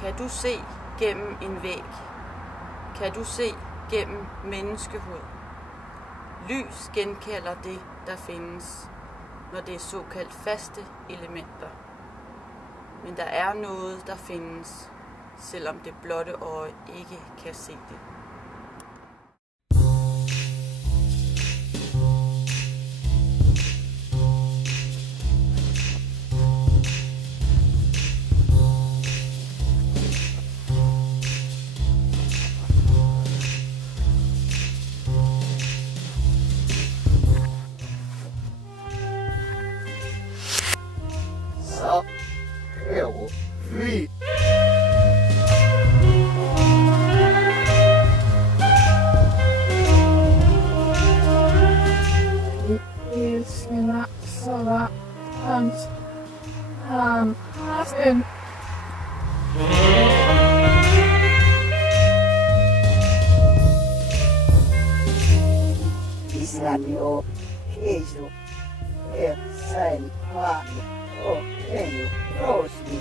Kan du se gennem en væg? Kan du se gennem menneskehud? Lys genkalder det, der findes, når det er såkaldt faste elementer. Men der er noget, der findes, selvom det blotte øje ikke kan se det. Så her vi. Islami o queijo, sai quadro, o queijo, rosti.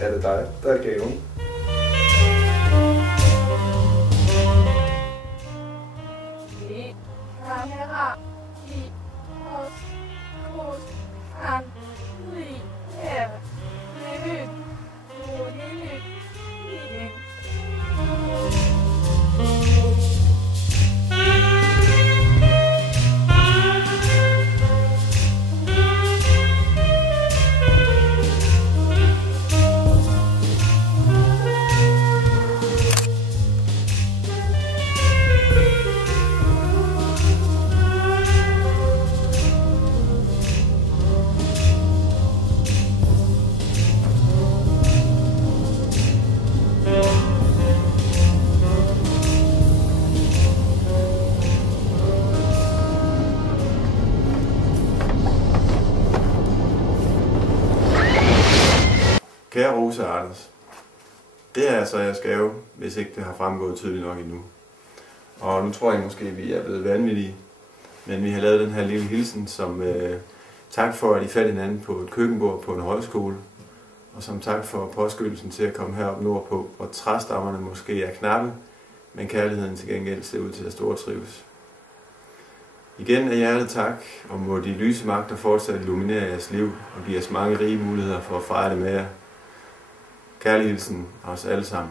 Er det dig, der er gaven? Vi kamera i hos han lige her med rolig igen. Kære Rosa og Anders, det er altså jeres gave, hvis ikke det har fremgået tydeligt nok endnu. Og nu tror jeg måske, at vi er blevet vanvittige, men vi har lavet den her lille hilsen som tak for, at I fandt hinanden på et køkkenbord på en højskole, og som tak for påskyndelsen til at komme herop nordpå, hvor træstammerne måske er knappe, men kærligheden til gengæld ser ud til at stortrives. Igen af hjertet tak, og må de lyse magter fortsat illuminere jeres liv og give os mange rige muligheder for at fejre det med jer. Kærlig hilsen os alle sammen.